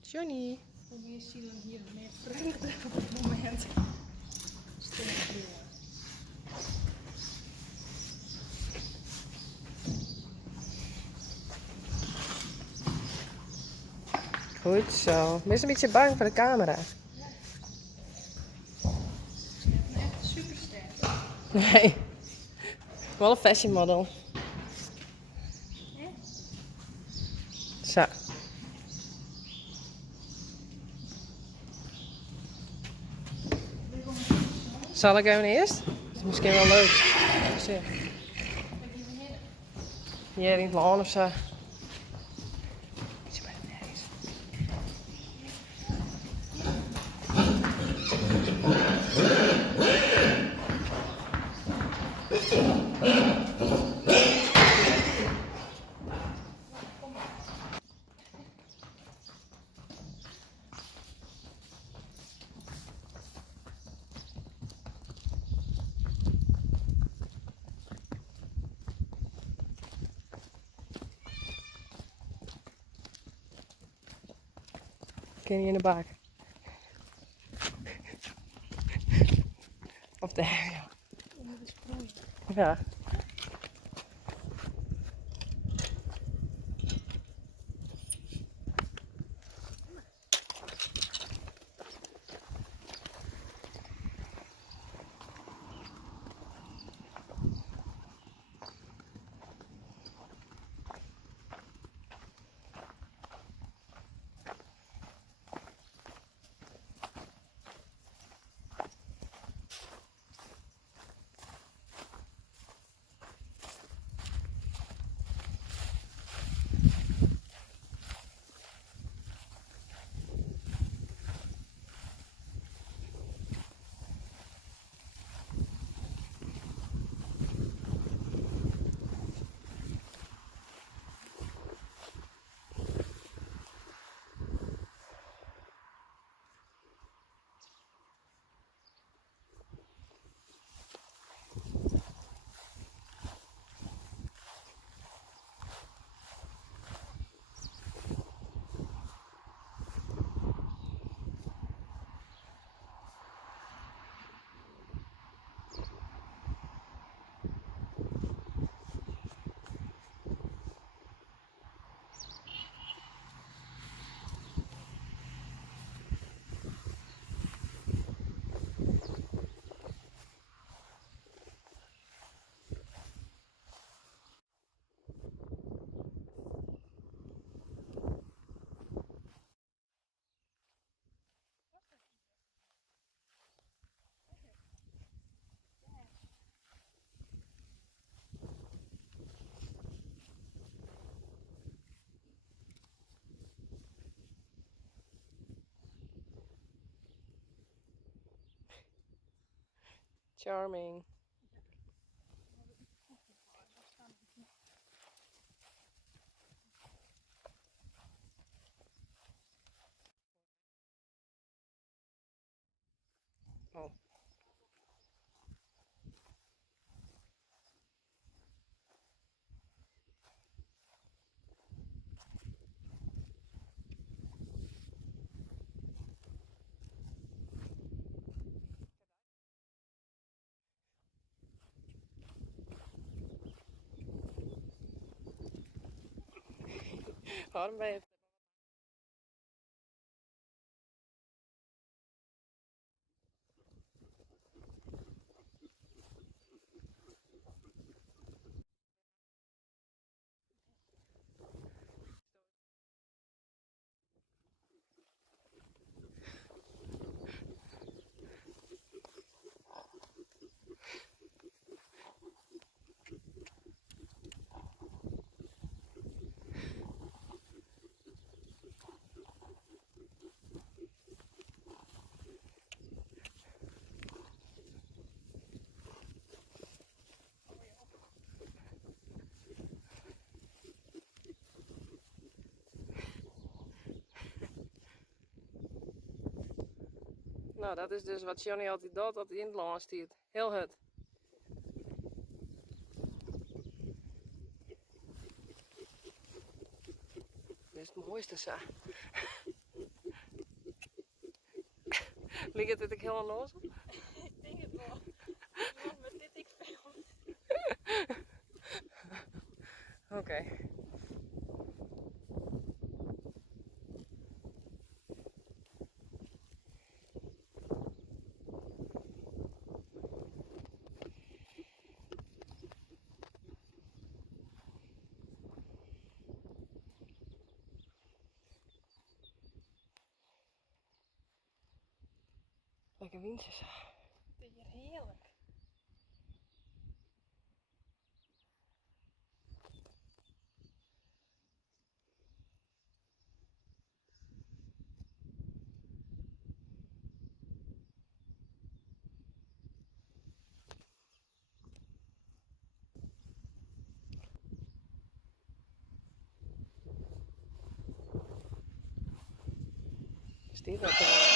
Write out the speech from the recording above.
Johnny. Voor mij is hij dan hier meer vreugde op het moment. Stil schreeuwen. Goed zo. Ben je een beetje bang voor de camera? Ze hebben echt super sterk. Nee. Wel een fashion model. Zo. Zal ik even eerst? Dat is misschien wel leuk. Zeg. Hier in het laan of zo. Beetje bij de neus. Ken je in de bak? Of de ja. Ja. Charming. Oh. Waarom ben je het? Nou, dat is dus wat Johnny altijd doet als hij in het laan stiert. Heel het. Dus het mooiste zo. Ligt het ik heel onnozel? Ik denk het wel. Iemand met dit ik film. Oké. Lekker windjes. Het is hier heerlijk. Is dit lekker?